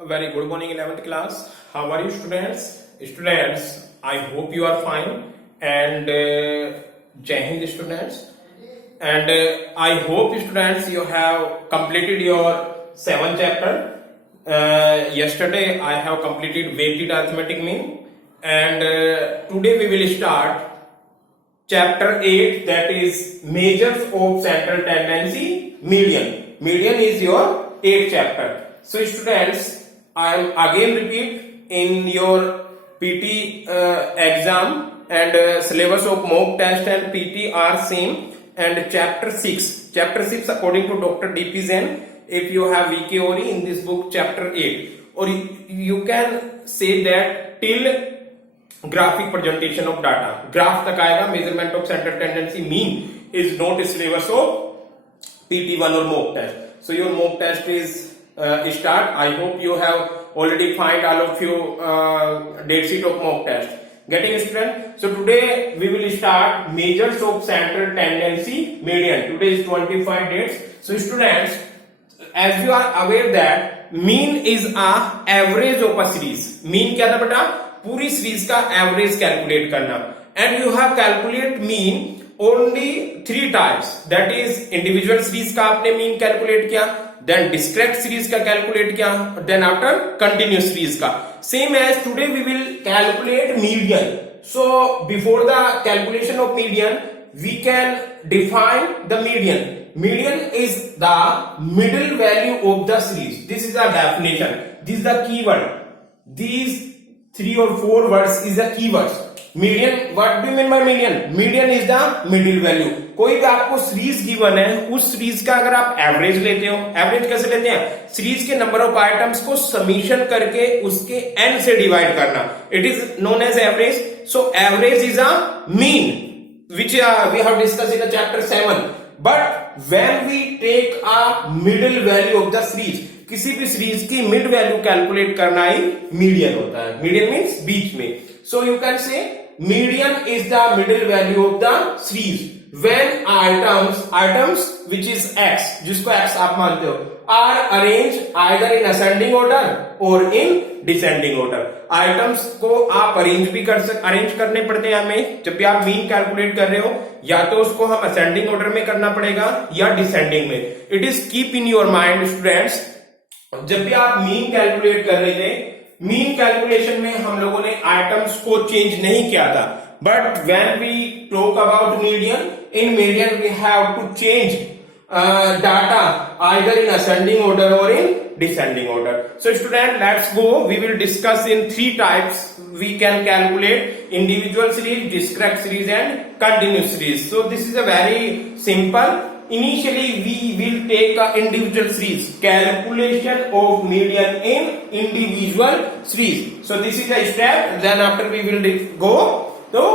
A very good morning, 11th class. How are you, students? Students, I hope you are fine. And Jai Hind, students. And I hope, students, you have completed your 7th chapter. Yesterday, I have completed weighted arithmetic mean. And today, we will start chapter 8, that is measures of central tendency, median. Median is your 8th chapter. So, students, I am again repeat in your PT exam and syllabus of mock test and PT are same, and chapter 6 according to Dr. D.P. Jain, if you have VK Ori in this book chapter 8, or you can say that till graphic presentation of data, graph तक आएगा, measurement of central tendency mean is not syllabus of PT1 or mock test. So your mock test is start. I hope you have already find all of you date sheet of mock test. Getting student? So today we will start measures of central tendency median. Today is 25 dates. So students, as you are aware that mean is a average of a series. Mean क्या था बेटा? पूरी series का average calculate करना. And you have calculate mean only 3 types. That is individual series का आपने mean calculate किया, then discrete series का कैलकुलेट किया, देन आफ्टर कंटिन्यूस सीरीज का. Same as today we will calculate median. So before the calculation of median we can define the median. Median is the middle value of the series. This is the definition. This is the keyword. These 3 or 4 words is the keywords. Median, what do you mean by median? Median is the middle value. कोई भी आपको series given है, उस सीरीज का अगर आप एवरेज लेते हो, एवरेज कैसे लेते हैं? सीरीज के नंबर ऑफ आइटम्स को समीशन करके उसके n से डिवाइड करना. It is known as average. So average is a mean which we have discussed in the chapter 7. But when we take a middle value of the series, किसी भी सीरीज की mid value calculate करना ही मीडियन होता है. Median means बीच में. So you can say median is the middle value of the series when items which is X, जिसको X आप मानते हो, are arrange either in ascending order और इन डिसेंडिंग ऑर्डर. आइटम्स को आप अरेंज करने पड़ते हैं हमें जब भी आप मीन कैलकुलेट कर रहे हो, या तो उसको हम असेंडिंग ऑर्डर में करना पड़ेगा या डिसेंडिंग में. It is keep in your mind students, जब भी आप मीन कैलकुलेट कर रहे थे, मीन कैलकुलेशन में हम लोगों ने आइटम्स को चेंज नहीं किया था. But when we talk about median, in median we have to change data either in ascending order और in descending order. So student, let's go. We will discuss in 3 types. We can calculate individual series, discrete series and continuous series. So this is a very simple. Initially we will take a individual series, calculation of median in individual series. So this is a step. Then after we will go to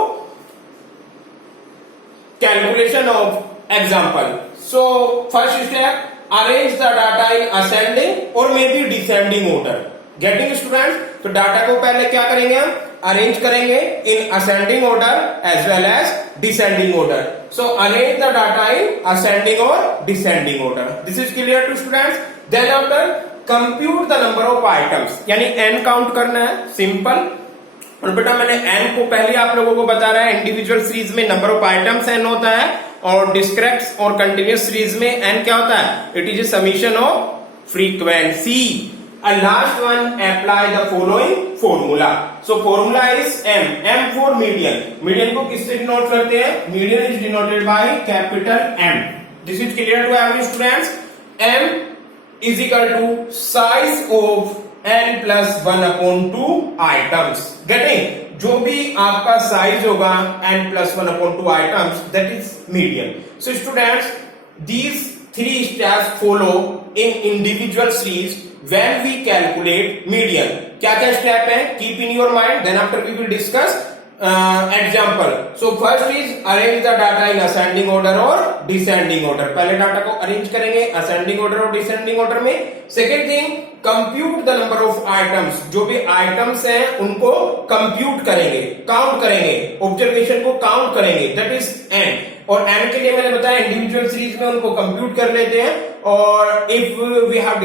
calculation of example. So first step, arrange the data in ascending or maybe descending order. Getting students? तो data को पहले क्या करेंगे हम? Arrange करेंगे in ascending order as well as descending order. So arrange the data in ascending और descending order. This is clear to students. Then after compute the number of items, यानी n count करना है. सिंपल. और बेटा मैंने n को पहले आप लोगों को बता रहा है, इंडिविजुअल सीरीज में नंबर ऑफ आइटम्स n होता है और डिस्क्रीट और कंटिन्यूस सीरीज में n क्या होता है? It is a summation of frequency. Last one, apply the following formula. So formula is m for median. Median को किससे डिनोट करते हैं? Median is denoted by capital M. This is clear to every students. m is equal to size of n plus 1/2 items. Getting? जो भी आपका size होगा n plus 1/2 items, that is median. So students, these 3 steps follow in individual series when we calculate median. क्या क्या step है? Keep in your mind. Then after we will discuss example. So first is arrange the data in ascending order और descending order. पहले data को arrange करेंगे ascending order और descending order में. Second thing, compute the number of items. जो भी आइटम्स हैं उनको कंप्यूट करेंगे, काउंट करेंगे, ऑब्जर्वेशन को काउंट करेंगे, दैट इज n. और n के लिए मैंने बताया इंडिविजुअल सीरीज में उनको कंप्यूट कर लेते हैं. और if we have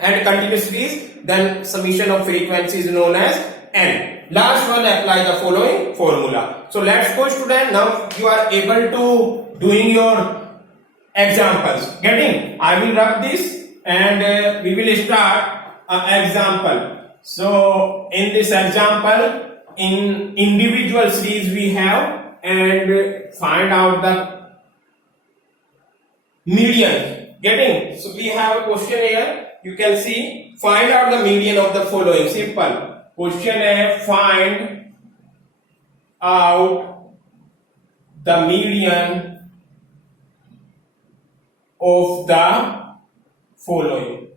and continuous series, then summation of frequency is known as n. Last one, apply the following formula. So let's go student, now you are able to doing your examples. Getting? I will rub this and we will start an example. So in this example, in individual series we have, and find out the median. Getting? So we have a question here. You can see, find out the median of the following. Simple question है, find out the median of the following.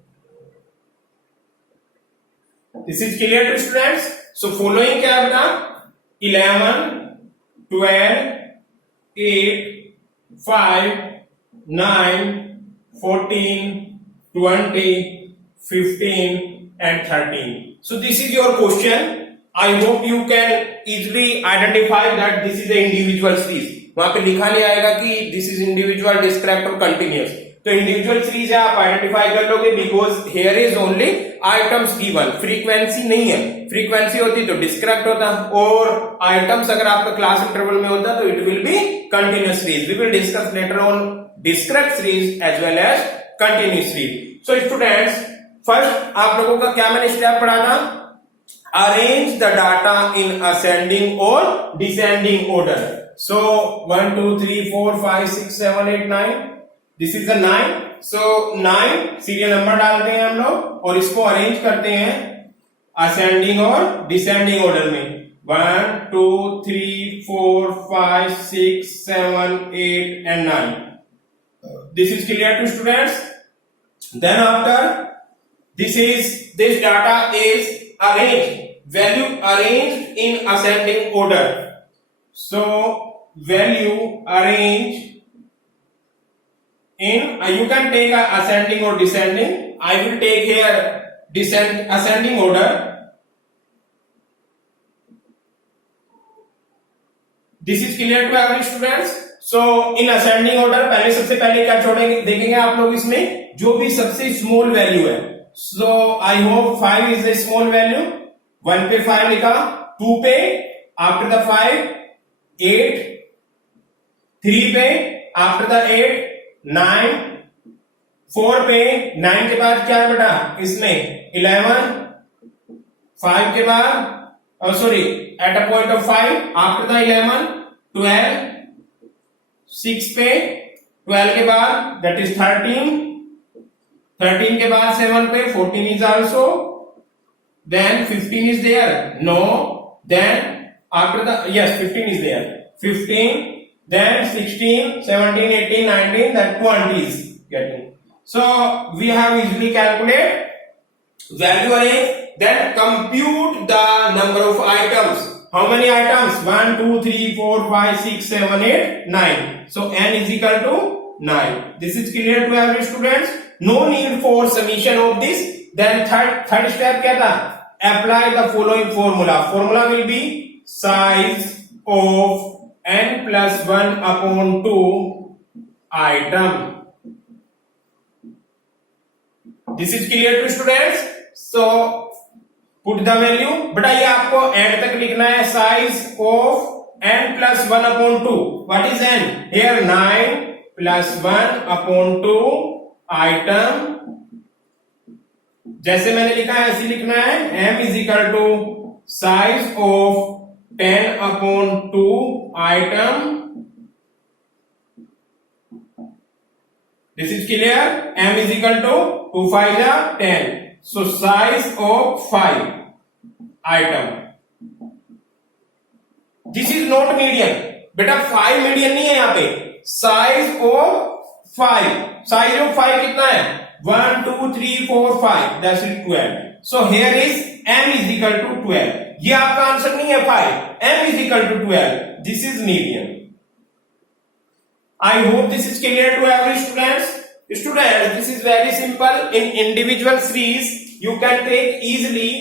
This is clear to students? So following क्या है बेटा? 11, 12, 8, 5, 9, 14, 20, 15 and 13. So this is your question. I hope you can easily identify that this is an individual series. वहां पे लिखा नहीं आएगा कि this is individual, discrete और continuous. तो इंडिविजुअल सीरीज है, आप आइडेंटिफाई कर लोगे because here is only items given, frequency नहीं है. फ्रीक्वेंसी होती तो डिस्क्रिप्ट होता, और आइटम्स अगर आपका क्लास इंटरवल में होता तो it will be continuous series. We will discuss later on discrete series as well as continuous series. So students, first आप लोगों का क्या मैंने स्टेप पढ़ा था? Arrange the data in ascending और descending order. So 1 2 3 4 5 6 7 8 9, this is the 9. So 9 serial number डालते हैं हम लोग और इसको अरेंज करते हैं असेंडिंग और डिसेंडिंग ऑर्डर में. 1 2 3 4 5 6 7 8 and 9. This is clear to students? Then after this data is arranged, value arranged in ascending order. So value arranged in, you can take a ascending or descending. I will take here ascending order. This is clear to every students? So in ascending order, पहले सबसे पहले क्या छोड़ेंगे, देखेंगे आप लोग इसमें जो भी सबसे स्मॉल वैल्यू है. So I hope 5 is a small value. 1 पे 5 लिखा, 2 पे after the 5 8, 3 पे after the 8 9, 4 पे 9 के बाद क्या है बेटा इसमें 11, 5 के बाद sorry at a point of 5 after the 11 12, 6 पे 12 के बाद दैट इज 13, 13 के बाद 7 पे 14 is also, then 15 is there, no, then after the, yes 15 is there, 15, then 16, 17, 18, 19, then 20 is getting. So we have easily calculate value array, then compute the number of items. How many items? 1 2 3 4 5 6 7 8 9. So n is equal to 9. This is clear to every students? No need for summation of this. Then third step क्या था? Apply the following formula. Formula will be size of n plus 1 upon 2 item. This is clear to students? So put the value. बेटा ये आपको end तक लिखना है. Size of n plus 1 upon 2. What is n? Here 9 plus 1 upon 2 item. जैसे मैंने लिखा है ऐसे लिखना है. m is equal to size of 10 upon 2 item. This is clear? M is equal to 2 5 are 10. So size of 5 item. This is not median. बेटा 5 median नहीं है यहाँ पे. Size of 5. Size of 5 कितना है? 1 2 3 4 5. That's it 12. So here is M is equal to 12. ये आपका आंसर नहीं है 5. M is equal to 12. This is median. I hope this is clear to every students. Students, this is very simple. In individual series, you can take easily.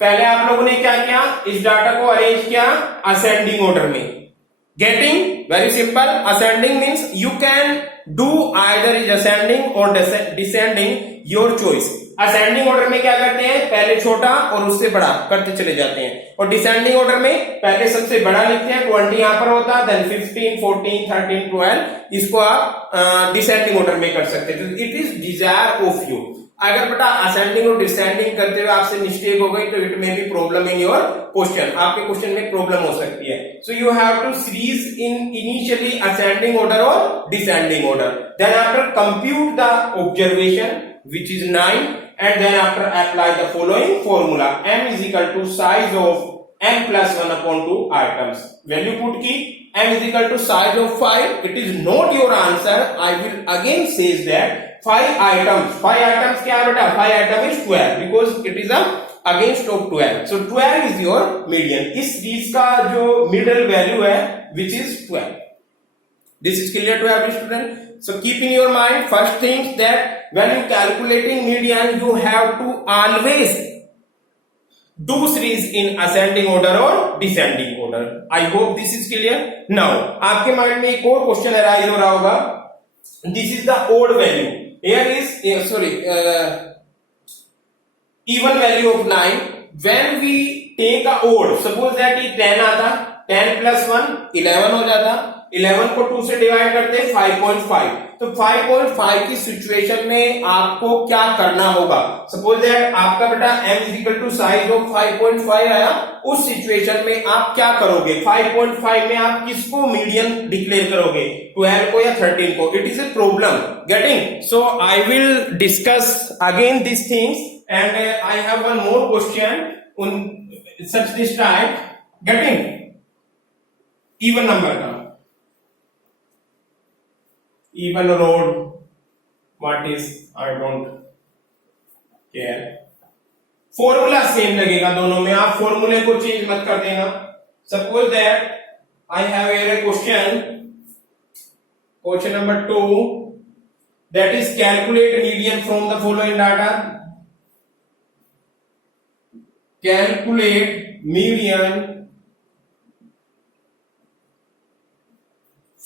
पहले आप लोगों ने क्या किया? इस डाटा को अरेंज किया असेंडिंग ऑर्डर में. Getting, very simple. Ascending means you can do either is ascending or descending, your choice. Ascending order में क्या करते हैं, पहले छोटा और उससे बड़ा करते चले जाते हैं, और डिसेंडिंग ऑर्डर में पहले सबसे बड़ा लिखते हैं, 20 यहां पर होता है, देन 15, 14, 13, 12, इसको आप डिसेंडिंग ऑर्डर में कर सकते हैं. तो it is desire of you. अगर बेटा असेंडिंग और डिसेंडिंग करते हुए आपसे मिस्टेक हो गई तो it may be problem in your question, आपके क्वेश्चन में प्रॉब्लम हो सकती है. So you have to series in initially ascending order और descending order. Then after compute the observation which is 9, and then after apply the following formula. M is equal to size of m plus 1 upon 2 items. Value put की m is equal to size of 5. It is not your answer. I will again says that 5 items. 5 items क्या है बेटा? 5 item is 12 because it is a against of 12. So 12 is your median. इस चीज का जो middle value है which is 12. This is clear to every student. So keep in your mind first things that when you calculating median you have to always do series in ascending order or descending order. I hope this is clear. Now आपके माइंड में एक और question arise हो रहा होगा. This is the odd value. Here is even value of 9. When we take a odd, suppose that ये 10 आता, 10 plus 1 11 हो जाता, 11 को 2 से डिवाइड करते 5.5. तो 5.5 की सिचुएशन में आपको क्या करना होगा? सपोज दैट आपका बेटा m is equal to size of 5.5 आया, उस सिचुएशन में आप क्या करोगे? 5.5 में आप किसको मीडियन डिक्लेयर करोगे? 12 को या 13 को? It is a problem getting. So I will discuss again this things and I have one more question on such this type getting even number का. Even road, what is, I don't care. Formula same लगेगा दोनों में, आप फॉर्मूले को चेंज मत कर देना. Suppose that I have here A question number 2, that is calculate median from the following data. Calculate median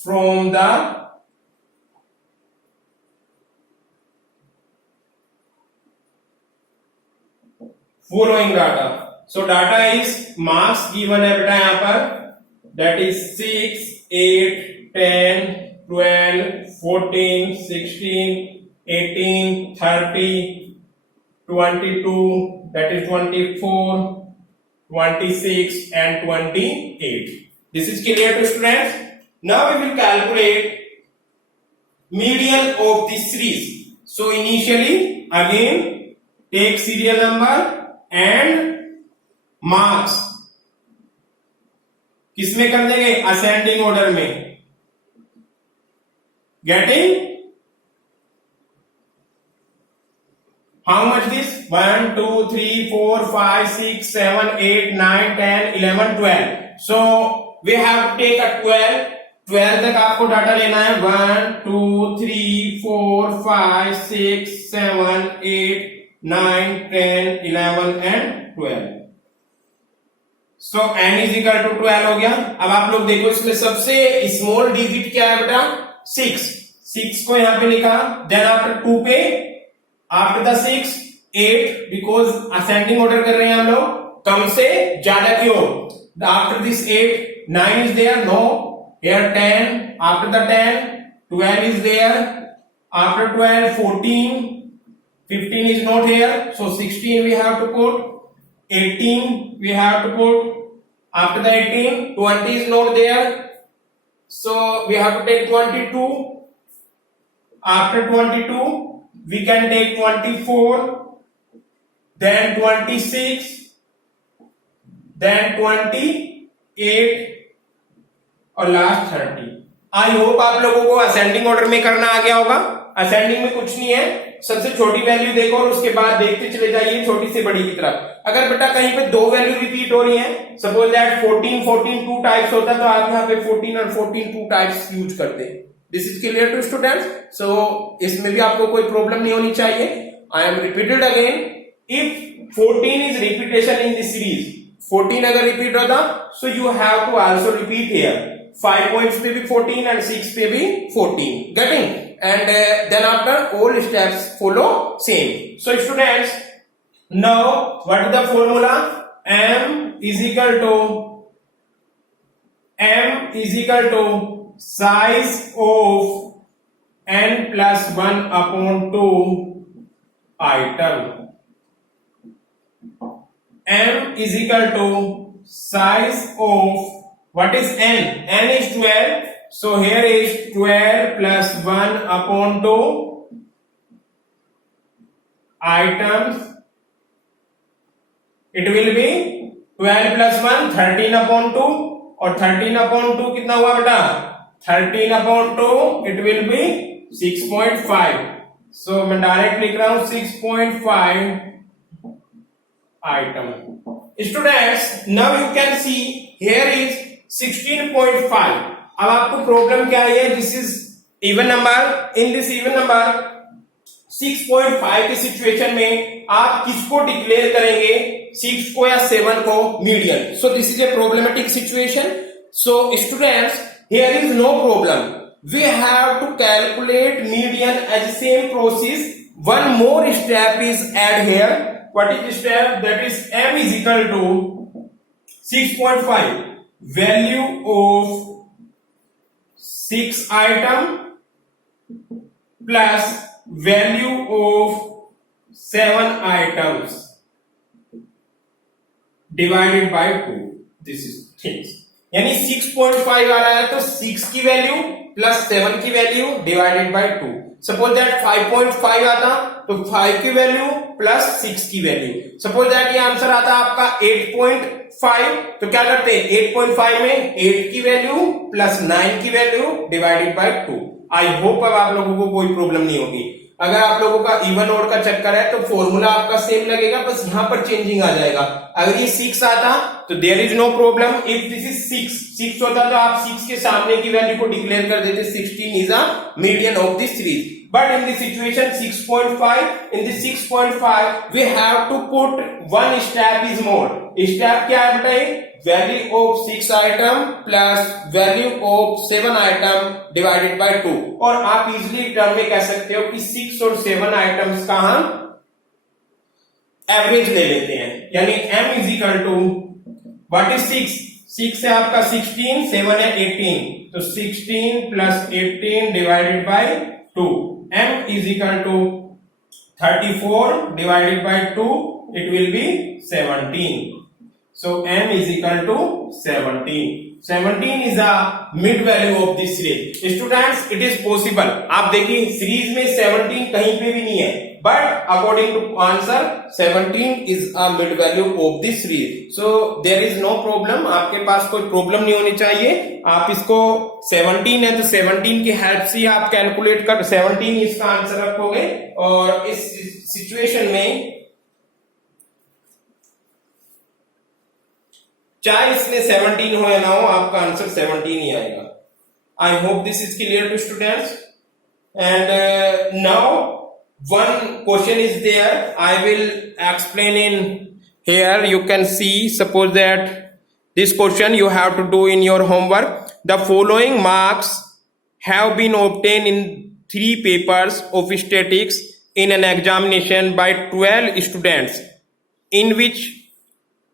from the following data. So data is marks given है बेटा यहाँ पर, that is 6, 8, 10, 12, 14, 16, 18, 30, 22, that is 24, 26 and 28. This is clear to students? Now we will calculate median of this series. So initially again take serial number and marks. किसमें कर देंगे? Ascending order में. Getting? How much this? 1, 2, 3, 4, 5, 6, 7, 8, 9, 10, 11, 12. So we have to take a 12. 12 तक आपको डाटा लेना है. 1, 2, 3, 4, 5, 6, 7, 8, 9, 10, 11 and 12. So n is equal to 12 हो गया. अब आप लोग देखो इसमें सबसे स्मॉल डिजिट क्या है बेटा? 6. 6 को यहां पे लिखा. देन आफ्टर 2 पे after the 6 8 because ascending order कर रहे हैं हम लोग, कम से ज्यादा की ओर. After this 8 9 is there, no. Here 10, after the 10 12 is there, after 12 14, 15 is not here, so 16 we have to put, 18 we have to put, after the 18 20 is not there, so we have to take 22, after 22 we can take 24, then 26, then 28 और लास्ट 30. I hope आप लोगों को ascending order में करना आ गया होगा. असेंडिंग में कुछ नहीं है, सबसे छोटी वैल्यू देखो और उसके बाद देखते चले जाइए छोटी से बड़ी की तरफ. अगर बेटा कहीं पे दो वैल्यू रिपीट हो रही है, सपोज दैट 14 14 टू टाइप्स होता है, तो आप यहाँ पे 14 और 14 टू टाइप्स यूज करते हैं. This is clear to students. So इसमें भी आपको कोई प्रॉब्लम नहीं होनी चाहिए. I am repeated again, if 14 is repetition in this series, 14 अगर रिपीट होता, so you have to also repeat here 5 points पे भी 14 and 6 पे भी 14. Getting? And then after all steps follow same. So students, now what is the formula? M is equal to size of n plus 1 upon 2 item. M is equal to size of, what is n? N is 12. So here is 12 plus 1 upon 2 items. It will be 12 plus 1 13 upon 2 और 13 upon 2 कितना हुआ बेटा? 13 upon 2 it will be 6.5. So मैं डायरेक्ट लिख रहा हूं 6.5 item. Students, now you can see here is 16.5. अब आपको प्रॉब्लम क्या है? This is even number. In this even number 6.5 की सिचुएशन में आप किसको डिक्लेयर करेंगे? 6 को या 7 को median. So this is a problematic situation. So students, here is no problem. We have to calculate median as same process. One more step is add here. What is step? That is m is equal to 6.5 value of 6 item plus value of 7 items divided by 2. This is things. यानी 6.5 आ रहा है तो 6 की value plus 7 की value divided by 2. Suppose that 5.5 आता तो 5 की value plus 6 की वैल्यू. सपोज दैट ये आंसर आता आपका 8.5 तो क्या करते हैं? 8.5 में 8 की वैल्यू प्लस 9 की value divided by 2. I hope अब आप लोगों को कोई प्रॉब्लम नहीं होगी. अगर आप लोगों का इवन ओड का चक्कर है तो फॉर्मूला आपका सेम लगेगा, बस यहां पर चेंजिंग आ जाएगा. अगर ये 6 आता तो there is no problem. If this is 6 होता तो आप 6 के सामने की वैल्यू को डिक्लेयर कर देते 16 is a median of this series. But in this situation 6.5, in this 6.5 we have to put one step is more. Step क्या है बेटा? Value of 6 item plus value of 7 item divided by 2. और आप इजिली टर्म में कह सकते हो कि 6 और 7 आइटम्स का हम एवरेज ले लेते हैं. यानी m is equal to what is 6? 6 है आपका 16, 7 है 18, तो 16 plus 18 divided by 2. m is equal to 34 divided by 2, it will be 17. So m is equal to 17. 17 is a mid value of this series. Students, it is possible. आप देखिए सीरीज में 17 कहीं पे भी नहीं है, but according to answer 17 is a mid value of this series. So there is no problem. आपके पास कोई प्रॉब्लम नहीं होनी चाहिए. आप इसको 17 है तो 17 की हेल्प से आप कैलकुलेट कर 17 इसका आंसर रखोगे और इस सिचुएशन में चाहे इसमें 17 हो या ना हो आपका आंसर 17 ही आएगा. I hope this is clear to students. And now one question is there. I will explain in here. You can see, suppose that this question you have to do in your homework. The following marks have been obtained in 3 papers of statistics in an examination by 12 students, in which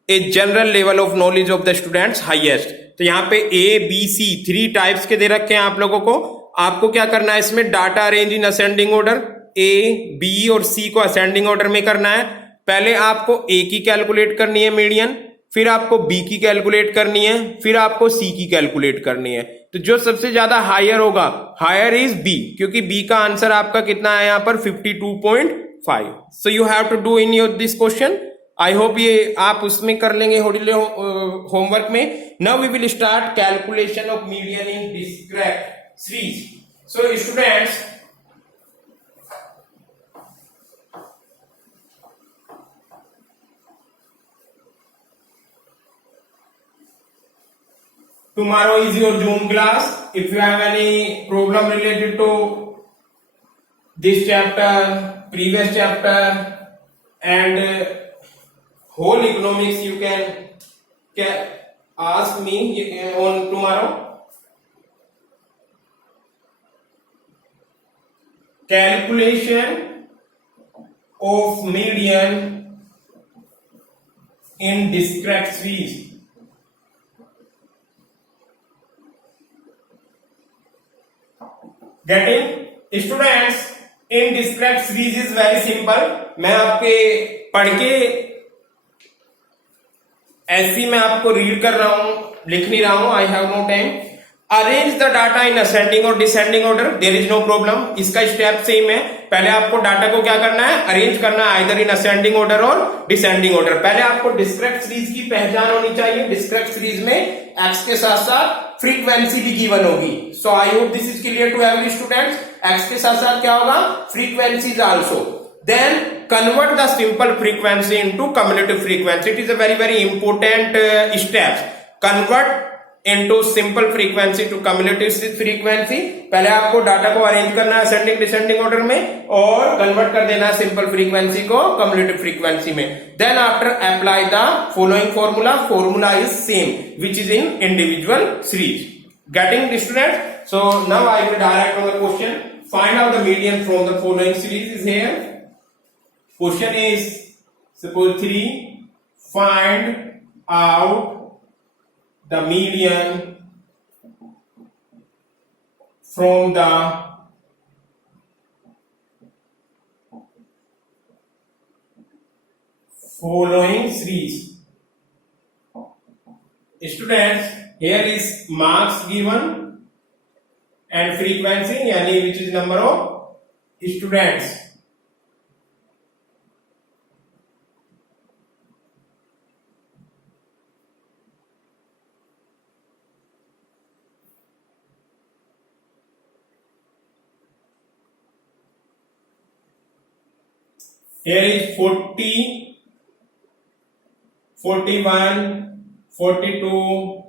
a general level of knowledge of the students highest. तो यहाँ पे A, B, C 3 टाइप्स के दे रखे हैं आप लोगों को. आपको क्या करना है? इसमें data arrange in ascending order. A, B और C को असेंडिंग ऑर्डर में करना है. पहले आपको A की कैलकुलेट करनी है मीडियन, फिर आपको B की कैलकुलेट करनी है, फिर आपको C की कैलकुलेट करनी है. तो जो सबसे ज्यादा हायर होगा, हायर इज B, क्योंकि B का आंसर आपका कितना है यहाँ पर 52.5. So you have to do in your this question. I hope ये आप उसमें कर लेंगे होमवर्क में. Now we will start calculation of median in discrete series. So students, tomorrow is your Zoom class. If you have any problem related to this chapter, previous chapter and whole economics, you can ask me on tomorrow. calculation of median in discrete series. Getting? Students, in discrete series is very simple. मैं आपके पढ़ के ऐसी मैं आपको रीड कर रहा हूं, लिख नहीं रहा हूं. I have no time. Arrange the data in ascending और descending order. There is no problem. इसका स्टेप सेम है. पहले आपको डाटा को क्या करना है, अरेंज करना है, आइदर इन असेंडिंग ऑर्डर और डिसेंडिंग ऑर्डर. पहले आपको डिस्क्रीट सीरीज की पहचान होनी चाहिए. डिस्क्रीट सीरीज में एक्स के साथ साथ फ्रीक्वेंसी भी गिवन होगी. So I hope this is clear to every students. X के साथ साथ क्या होगा, frequencies also. Then convert the simple frequency into cumulative frequency. It is a very important step. Convert into simple frequency to cumulative frequency. पहले आपको डाटा को अरेंज करना है असेंडिंग डिसेंडिंग ऑर्डर में और कन्वर्ट कर देना है सिंपल फ्रीक्वेंसी को कम्युलेटिव फ्रीक्वेंसी में. Then after apply the following formula. Formula is same which is in individual series. Getting students? So now I will direct on the question. Find out the median from the following series is here. Question is suppose 3. Find out the median from the following series. Students, here is marks given and frequency, yani which is number of students. Here is 40, 41, 42,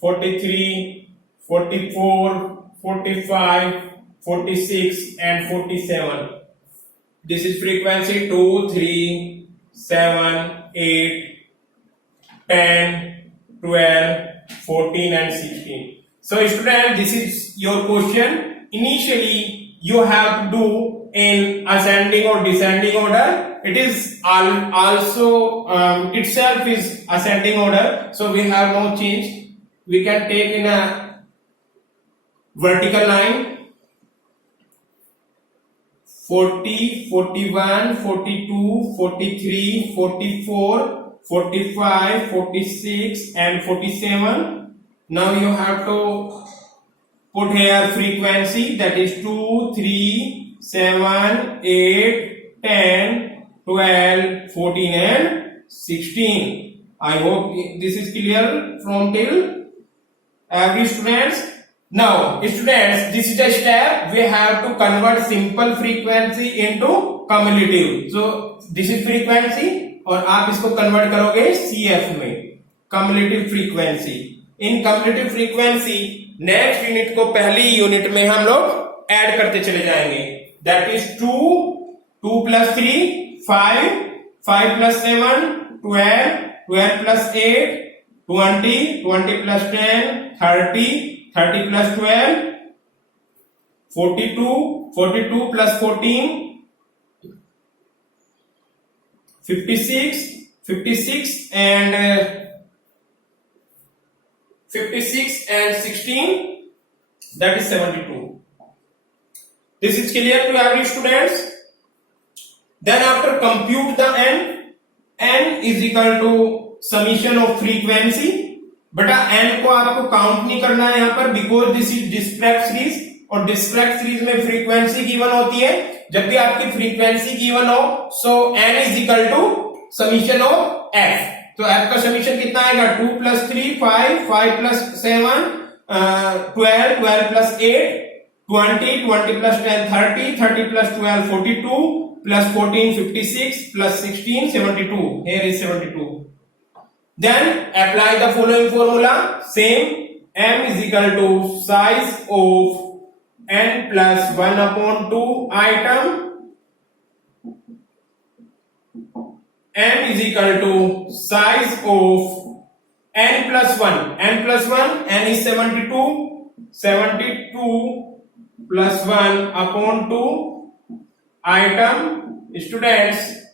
43, 44, 45, 46 and 47. This is frequency 2, 3, 7, 8, 10, 12, 14 and 16. So student, this is your question. Initially you have to do in ascending or descending order. It is also itself is ascending order, so we have no change. We can take in a vertical line 40, 41, 42, 43, 44, 45, 46 and 47. Now you have to put here frequency, that is 2, 3, 7, 8, 10, 12, 14 and 16. I hope this is clear from till every students. Now students, this is a step. We have to convert simple frequency into cumulative. So this is frequency और आप इसको convert करोगे CF में, cumulative frequency. In cumulative frequency next unit को पहली यूनिट में हम लोग ऐड करते चले जाएंगे. That is 2, 2 plus 3, 5, 5 plus 7, 12, 12 plus 8, 20, 20 plus 10, 30, 30 plus 12, 42, 42 plus 14, 56, 56 and 16, that is 72. This is clear to every students. Then after compute the n is equal to summation of frequency. बेटा n को आपको काउंट नहीं करना है यहाँ पर, because this is discrete series और discrete series में फ्रीक्वेंसी गिवन होती है. जब भी आपकी फ्रीक्वेंसी गिवन हो so n is equal to summation of f. तो f का समीशन कितना आएगा, 2 plus 3 5, 5 plus 7 12, 12 plus 8 20, 20 plus 10 30, 30 plus 12 42 plus 14 56 plus 16 72. Here is 72. Then apply the following formula. Same, m is equal to size of n plus 1 upon 2 item. M is equal to size of n plus 1. n plus 1, n is 72. 72 plus 1 upon 2 item students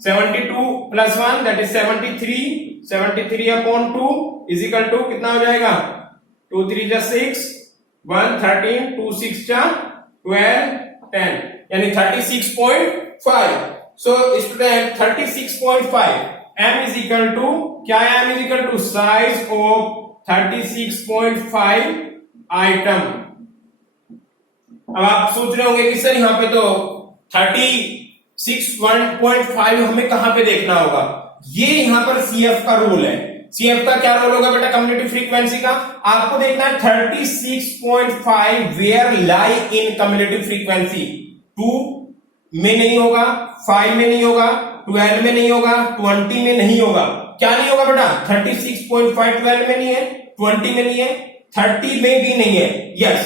72 plus 1 that is 73 upon 2 is equal to कितना हो जाएगा 2 3 जा 6 1 13 2 6 जा 12 10 यानी 36.5 so student 36.5 m is equal to क्या है m is equal to size of 36.5 item अब आप सोच रहे होंगे कि सर यहाँ पे तो 36.5 हमें कहां पे देखना होगा ये यहाँ पर CF का रोल है CF का क्या रोल होगा बेटा कम्युलेटिव फ्रीक्वेंसी का आपको देखना है 36.5 where lie in cumulative frequency 2 में नहीं होगा 5 में नहीं होगा 12 में नहीं होगा 20 में नहीं होगा क्या नहीं होगा बेटा 36.5 12 में नहीं है 20 में नहीं है 30 में भी नहीं है यस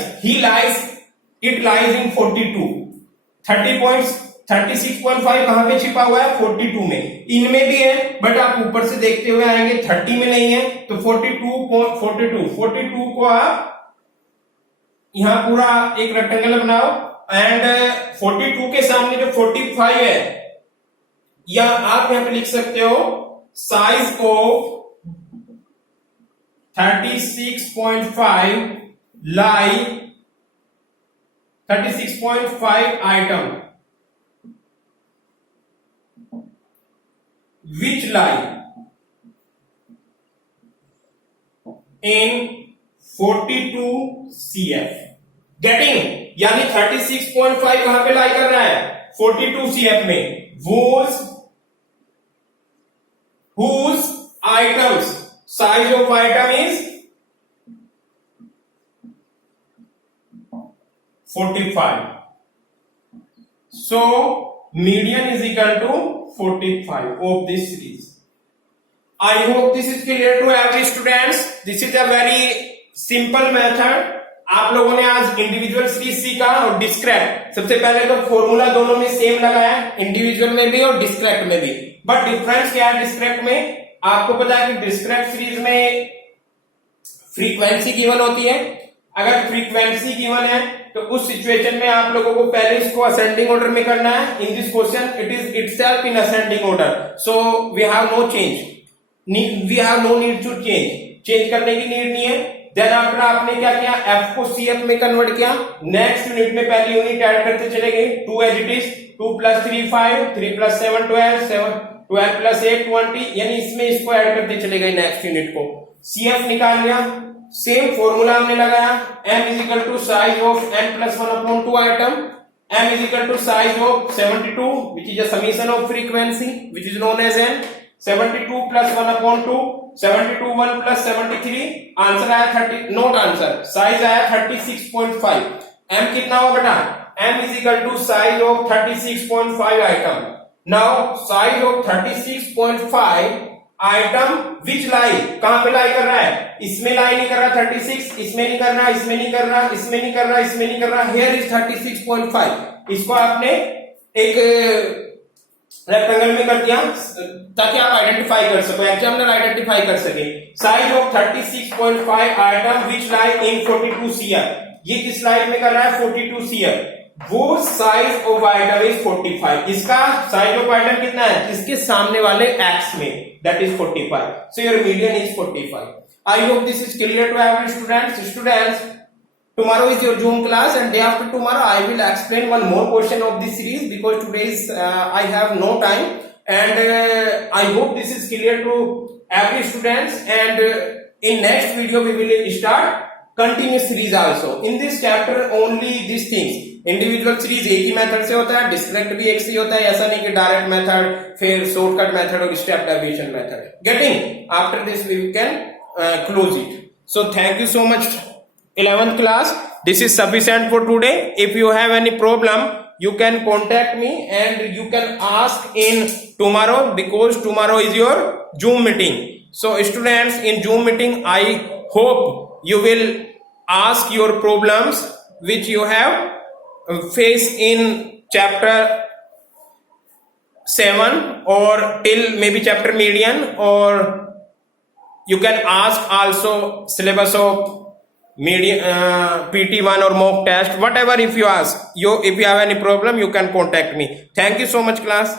इट लाइज इन 42 36.5 कहां पे छिपा हुआ है 42 में इनमें भी है बट आप ऊपर से देखते हुए आएंगे 30 में नहीं है तो 42 को आप यहां पूरा एक रेक्टेंगल बनाओ एंड 42 के सामने जो 45 है या आप यहां पे लिख सकते हो साइज को 36.5 लाई 36.5 item which lie in 42 CF getting यानी 36.5 कहां पे लाई कर रहा है 42 CF में whose items size of item is 45 so median is equal to 45 of this series. I hope this is clear to every students. This is a very simple method. आप लोगों ने आज इंडिविजुअल सीरीज सीखा और डिस्क्रेट सबसे पहले तो फॉर्मूला दोनों में सेम लगाया इंडिविजुअल में भी और डिस्क्रेट में भी बट डिफरेंस क्या है डिस्क्रेट में आपको पता है कि डिस्क्रेट सीरीज में फ्रीक्वेंसी गिवन होती है अगर फ्रीक्वेंसी गिवन है तो उस सिचुएशन में आप लोगों को पहले इसको असेंडिंग ऑर्डर में करना है in this question it is itself in ascending order so we have no need to change करने की नीड नहीं है देन आफ्टर आपने क्या किया f को CF में कन्वर्ट किया नेक्स्ट यूनिट में पहली यूनिट ऐड करते चले गए 2 एज इट इज 2 + 3 5 3 + 7 12 12 + 8 20 यानी इसमें इसको ऐड करते चले गए नेक्स्ट यूनिट को CF निकाल लिया सेम फॉर्मूला हमने लगाया m is equal to size of n plus 1 upon 2 item m is equal to size of 72 which is a summation of frequency which is known as n 72 plus 1 upon 2 72 1 plus 73 आंसर आया 30 नोट आंसर साइज आया 36.5 m कितना हुआ बेटा m is equal to size of 36.5 item now size of 36.5 item which लाई कहां पे लाई कर रहा है इसमें लाई नहीं कर रहा 36 इसमें नहीं कर रहा इसमें नहीं कर रहा इसमें नहीं कर रहा इसमें नहीं कर रहा हियर इज 36.5 इसको आपने एक रेक्टेंगल में कर दिया ताकि आप आइडेंटिफाई कर सको एग्जामिनर आइडेंटिफाई कर सके साइज ऑफ 36.5 आइटम विच लाई इन 42 CF ये किस लाइन में कर रहा है 42 CF वो साइज ऑफ आइटम इज 45 इसका साइज ऑफ आइटम कितना है इसके सामने वाले एक्स में that is 45 so your median is 45 I hope this is clear to every students tomorrow is your Zoom class and day after tomorrow I will explain one more portion of this series because today is I have no time and I hope this is clear to every students and in next video we will start continuous series also in this chapter only these things individual series एक ही मेथड से होता है डिस्क्रिप्ट भी एक से होता है ऐसा नहीं कि डायरेक्ट मेथड फिर शॉर्टकट मेथड और step deviation method getting after this we can close it so thank you so much 11th class this is sufficient for today if you have any problem you can contact me and you can ask in tomorrow because tomorrow is your Zoom meeting so students in Zoom meeting I hope you will ask your problems which you have face in chapter 7 or till maybe chapter median or you can ask also syllabus of medium PT1 or mock test, whatever. If you ask, if you have any problem, you can contact me. Thank you so much, class.